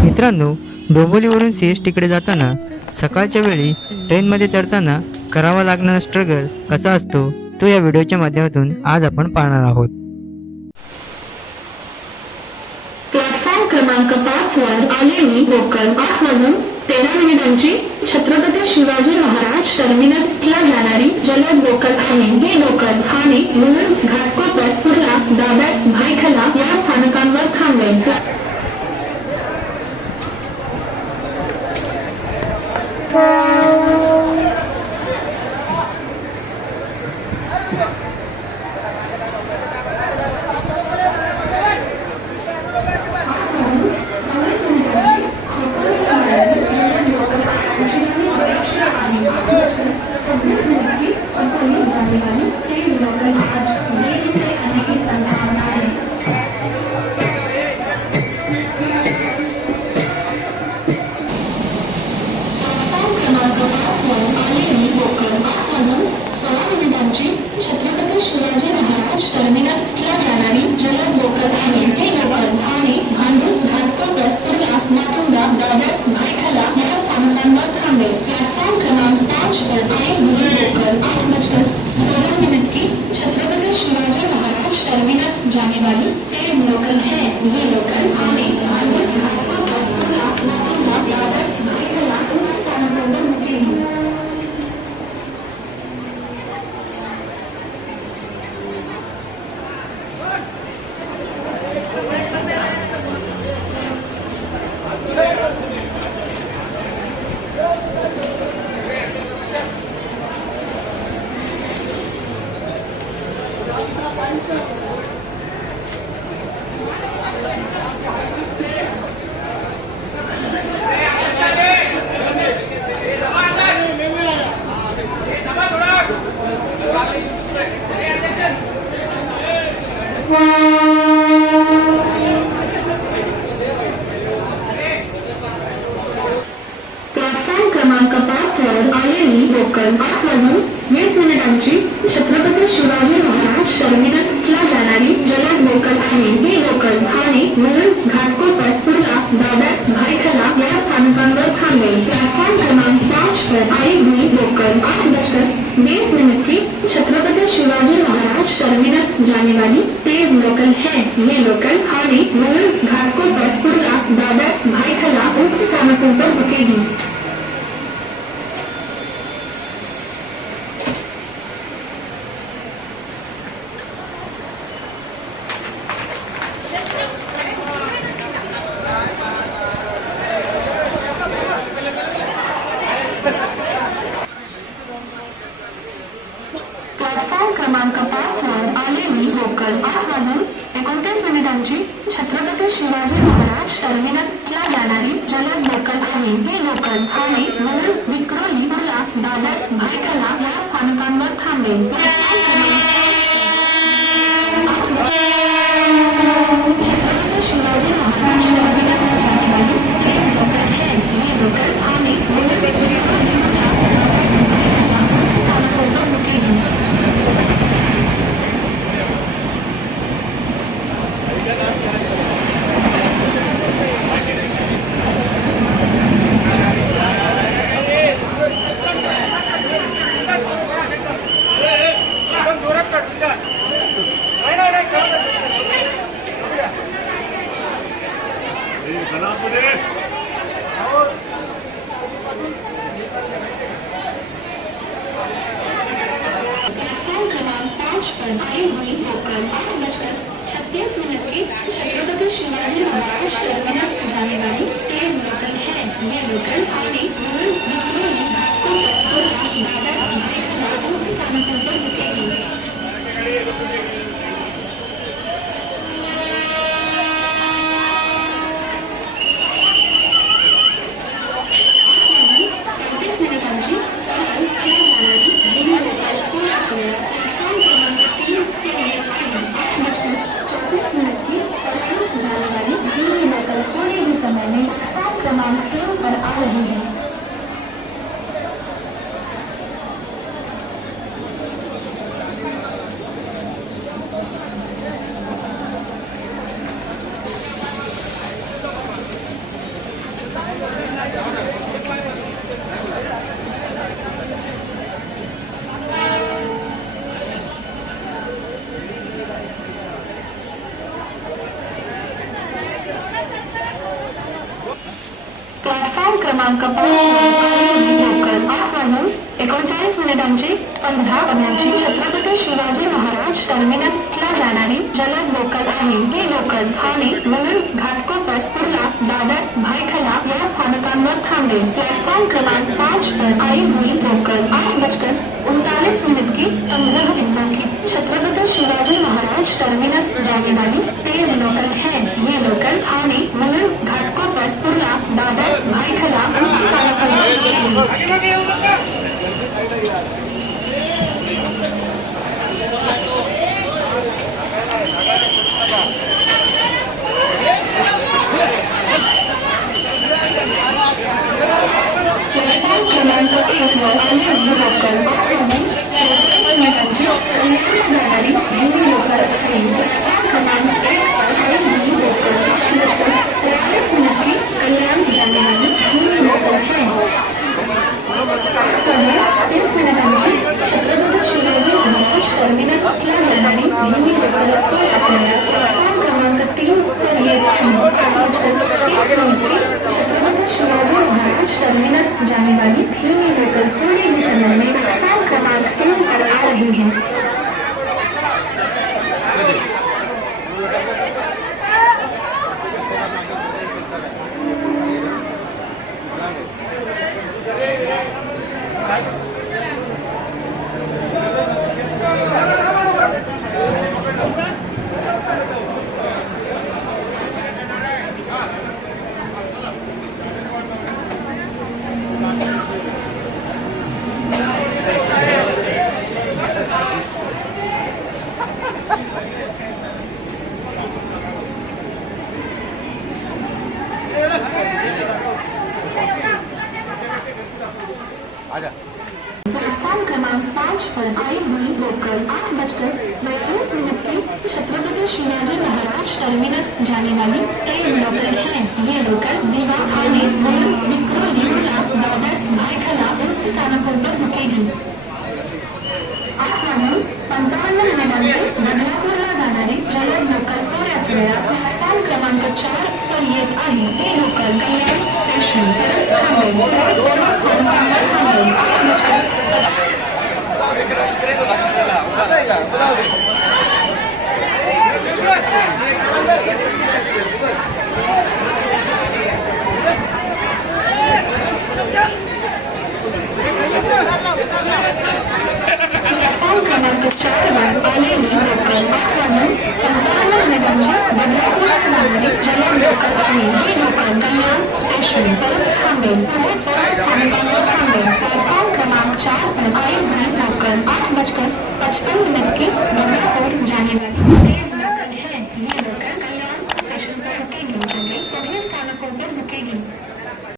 मित्रांनो, डोंबिवलीवरून CSTकडे जाताना सकाळच्या वेळी ट्रेनमध्ये चढताना करावा लागणारा स्ट्रगल कसा असतो तो या व्हिडिओच्या माध्यमातून आज आपण पाहणार आहोत। प्लॅटफॉर्म क्रमांक 5 वर आलेली लोकल 8 वाजून 13 मिनिटांची छत्रपती शिवाजी महाराज टर्मिनसला जाणारी जलद लोकल आहे। ही लोकल ठाणे, मुलुंड, घाटकोपर, कुर्ला, दादर, भायखला या स्थानकांवर थांबेल। जाने वाली ट्रेन लोकल है। ये लोकल आने प्लॅटफॉर्म क्रमांक 5 वर आलेली लोकल 8 वाजून 20 मिनिटांची छत्रपती शिवाजी महाराज टर्मिनसला जाणारी जलद लोकल आहे। ही लोकल ठाणे, मुलुंड, घाटकोपर, कुर्ला, दादर, भायखला या स्थानकांवर थांबेल। प्लॅटफॉर्म क्रमांक 5 वर आलेली लोकल 8:20 की छत्रपति शिवाजी महाराज टर्मिनस जाने वाली तेज लोकल है। ये लोकल ठाणे, मुलुंड, घाटकोपर, कुर्ला, दादर, भायखला उक्त स्थानकों पर रुकेगी। प्लॅटफॉर्म क्रमांक 5 वर आलेली लोकल 8 वाजून 29 मिनिटांची छत्रपती शिवाजी महाराज टर्मिनसला जाणारी जलद लोकल आहे। ही लोकल ठाणे, मुलुंड, विक्रोळी, कुर्ला, दादर, भायखला या स्थानकांवर थांबेल। छत्रपती शिवाजी महाराज टर्मिनस जाने वाली ट्रेन लोकल है। ये लोकल ठाणे, मुलुंड, आई हुई लोकल 8:36 की छत्रपति शिवाजी महाराज टर्मिनस जाने वाली तेज लोकल है। ये लोकल ठाणे, मुलुंड, विक्रोळी, घाटकोपर, कुर्ला, दादर, भायखला उक्त स्थानकों पर रुकेगी। मिनिटांची जाणारी ही लोकल 16 प्लॅटफॉर्म क्रमांक 3 ते क्रमांक 5 लोकल 8 वाजून 39 मिनिटांची 15 वाजण्याची छत्रपती शिवाजी महाराज टर्मिनसला जाणारी जलद लोकल आहे. ही लोकल ठाणे, मुलुंड, घाटकोपर, कुर्ला, दादर, भायखला या स्थानकांवर थांबेल. प्लॅटफॉर्म क्रमांक 5 पर आई हुई लोकल 8:39 की 15 मिनटों की छत्रपति शिवाजी महाराज टर्मिनस जाने वाली तेज लोकल है. ये लोकल ठाणे, मुलुंड, घाटकोपर, कुर्ला, दादर, भायखला प्लॅटफॉर्म क्रमांक 1 वर आलेली लोकल जाणारी जुनी लोकल आहे. प्लॅटफॉर्म क्रमांक 1 पर आई हुई लोकल 43 मिनट की कल्याण जाने वाली जुनी लोकल है. 30 मिनिटांची छत्रपती शिवाजी महाराज टर्मिनसला जाणारी जुनी लोकल आपल्याला प्लॅटफॉर्म क्रमांक 3 पर येत आहे. 8:30 की छत्रपति शिवाजी महाराज टर्मिनस जाने वाली धीमी लोकल थोड़ी ही समय में प्लेटफॉर्म क्रमांक 3 पर आ रही है. प्लेटफॉर्म क्रमांक 5 पर आई हुई लोकल 8:39 की छत्रपति शिवाजी महाराज टर्मिनस जाने वाली तेज लोकल है. ये लोकल दीवा, ठाणे, मुलुंड, विक्रोळी, कुर्ला, दादर, भायखला इन स्थानकों पर रुकेगी. 8 वाजून 55 मिनिटांची बदलापूरला जाणारी जलद लोकल थोड्याच वेळात प्लॅटफॉर्म क्रमांक 4 पर येत आहे. ही लोकल कल्याण स्टेशन परत थांबेल. प्लॅटफॉर्म क्रमांक 4 वर आलेली लोकल 8:55 मिनिटांची बदलापूरला जाणारी जलद लोकल आहे. ही लोकल कल्याण स्टेशन परत थांबेल. प्लॅटफॉर्म क्रमांक 4 पर आई हुई